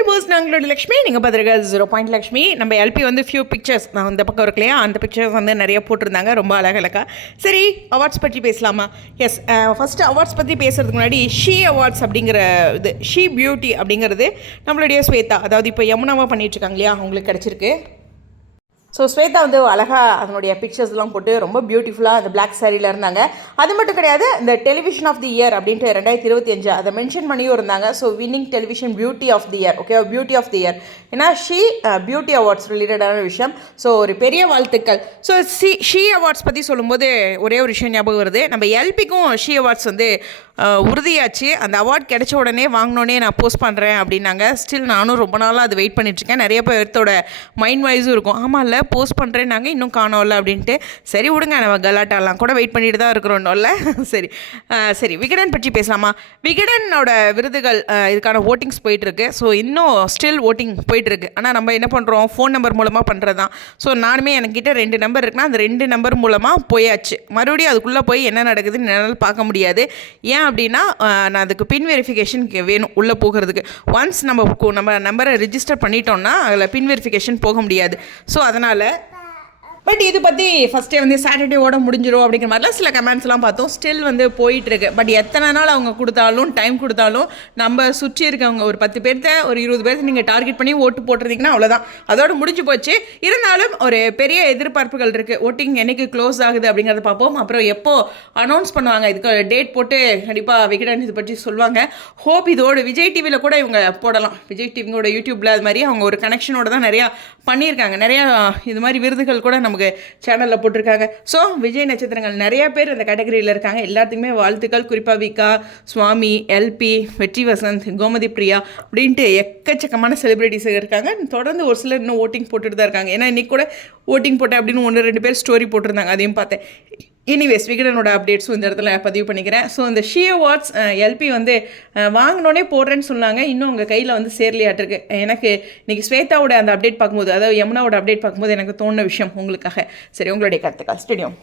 Viewers நாங்களோட Lakshmi நீங்கள் பார்த்துருக்க zero point Lakshmi. நம்ம எல்பி வந்து ஃபியூ பிக்சர்ஸ் நான் இந்த பக்கம் இருக்கு இல்லையா அந்த பிக்சர்ஸ் வந்து நிறைய போட்டிருந்தாங்க ரொம்ப அழகழகா. சரி அவார்ட்ஸ் பற்றி பேசலாமா? எஸ் ஃபஸ்ட்டு அவார்ட்ஸ் பற்றி பேசுறதுக்கு முன்னாடி ஷீ அவார்ட்ஸ் அப்படிங்கிற இது ஷீ பியூட்டி அப்படிங்கிறது நம்மளுடைய ஸ்வேதா. அதாவது இப்போ யமுனாவா பண்ணிட்டு இருக்காங்க இல்லையா அவங்களுக்கு கிடச்சிருக்கு. ஸோ ஸ்வேதா வந்து அழகாக அதனுடைய பிக்சர்ஸ்லாம் போட்டு ரொம்ப பியூட்டிஃபுல்லாக அந்த பிளாக் சாரியில் இருந்தாங்க. அது மட்டும் கிடையாது இந்த டெலிவிஷன் ஆஃப் தி இயர் அப்படின்ட்டு ரெண்டாயிரத்தி இருபத்தி அஞ்சு அதை மென்ஷன் பண்ணியும் இருந்தாங்க. So winning television beauty of the year okay beauty of the year ஏன்னா ஷீ பியூட்டி அவார்ட்ஸ் ரிலேட்டடான விஷயம். ஸோ ஒரு பெரிய வாழ்த்துக்கள். ஸோ சி ஷீ அவார்ட்ஸ் பற்றி சொல்லும்போது ஒரே ஒரு விஷயம் ஞாபகம் வருது. நம்ம எல்பிக்கும் ஷீ அவார்ட்ஸ் வந்து உறுதியாச்சு. அந்த அவார்ட் கிடைச்ச உடனே வாங்கினோடனே நான் போஸ்ட் பண்ணுறேன் அப்படின்னாங்க. ஸ்டில் நானும் ரொம்ப நாளாக அது வெயிட் பண்ணிட்டுருக்கேன் நிறைய பேர்த்தோட மைண்ட் வைஸும் இருக்கும். ஆமாம் இல்லை போஸ்ட் பண்ணுறேன்னாங்க இன்னும் காணோம்ல அப்படின்ட்டு. சரி விடுங்க. நம்ம கலாட்டாலாம் கூட வெயிட் பண்ணிட்டு தான் இருக்கிறோம்ல சரி. சரி. விகடன் பற்றி பேசலாமா? விகடனோட விருதுகள் இதுக்கான ஓட்டிங்ஸ் போயிட்டுருக்கு. ஸோ இன்னும் ஸ்டில் ஓட்டிங் போயிட்டுருக்கு. ஆனால் நம்ம என்ன பண்ணுறோம் ஃபோன் நம்பர் மூலமாக பண்ணுறது தான் ஸோ நானுமே என்கிட்ட ரெண்டு நம்பர் இருக்குன்னா அந்த ரெண்டு நம்பர் மூலமாக போயாச்சு. மறுபடியும் அதுக்குள்ளே போய் என்ன நடக்குதுன்னு என்னால் பார்க்க முடியாது. ஏன் அப்படின்னா நான் அதுக்கு பின் வெரிஃபிகேஷன் வேணும் உள்ளே போகிறதுக்கு. ஒன்ஸ் நம்ம நம்ம நம்பரை ரிஜிஸ்டர் பண்ணிட்டோம்னா அதில் பின் வெரிஃபிகேஷன் போக முடியாது. ஸோ அதனால் பட் இது பற்றி ஃபஸ்ட்டே வந்து சாட்டர்டேவோட முடிஞ்சிடும் அப்படிங்கிற மாதிரிலாம் சில கமெண்ட்ஸ்லாம் பார்த்தோம். ஸ்டில் வந்து போயிட்டுருக்கு. பட் எத்தனை நாள் அவங்க கொடுத்தாலும் டைம் கொடுத்தாலும் நம்ம சுற்றி இருக்கவங்க ஒரு பத்து பேர்த்த ஒரு இருபது பேர்த்த நீங்கள் டார்கெட் பண்ணி ஓட்டு போட்டிருந்தீங்கன்னா அவ்வளோதான் அதோட முடிஞ்சு போச்சு. இருந்தாலும் ஒரு பெரிய எதிர்பார்ப்புகள் இருக்குது ஓட்டிங் என்றைக்கு க்ளோஸ் ஆகுது அப்படிங்கிறத பார்ப்போம். அப்புறம் எப்போ அனௌன்ஸ் பண்ணுவாங்க? இதுக்கு டேட் போட்டு கண்டிப்பாக விகடன் இது பற்றி சொல்லுவாங்க. ஹோப் இதோட விஜய் டிவியில் கூட இவங்க போடலாம். விஜய் டிவியோட யூடியூப்பில் அது மாதிரி அவங்க ஒரு கனெக்ஷனோட தான் நிறையா பண்ணியிருக்காங்க. நிறையா இது மாதிரி விருதுகள் கூட நமக்கு சேனலில் போட்டிருக்காங்க. ஸோ விஜய் நட்சத்திரங்கள் நிறைய பேர் அந்த கேட்டகரியில் இருக்காங்க. எல்லாத்துக்குமே வாழ்த்துக்கள். குறிப்பாக விகா சுவாமி எல்பி வெற்றி வசந்த் கோமதி பிரியா அப்படின்ட்டு எக்கச்சக்கமான செலிபிரிட்டிஸ் இருக்காங்க. தொடர்ந்து ஒரு சிலர் இன்னும் ஓட்டிங் போட்டுட்டு தான் இருக்காங்க. ஏன்னா இன்றைக்கி கூட ஓட்டிங் போட்டேன் அப்படின்னு ஒன்று ரெண்டு பேர் ஸ்டோரி போட்டிருந்தாங்க. அதையும் பார்த்தேன். எனிவேஸ் விகடனோட அப்டேட்ஸும் இந்த இடத்துல பதிவு பண்ணிக்கிறேன். ஸோ இந்த ஷி அவார்ட்ஸ் எல்பி வந்து வாங்கினோடனே போடுறேன்னு சொன்னாங்க. இன்னும் உங்கள் கையில் வந்து சேரலையாட்டிருக்கு எனக்கு இன்றைக்கி ஸ்வேதாவோட அந்த அப்டேட் பார்க்கும்போது அதாவது யமுனாவோட அப்டேட் பார்க்கும்போது எனக்கு தோணுன விஷயம் உங்களுக்காக. சரி உங்களுடைய கருத்துக்கள். ஸ்டேடியம்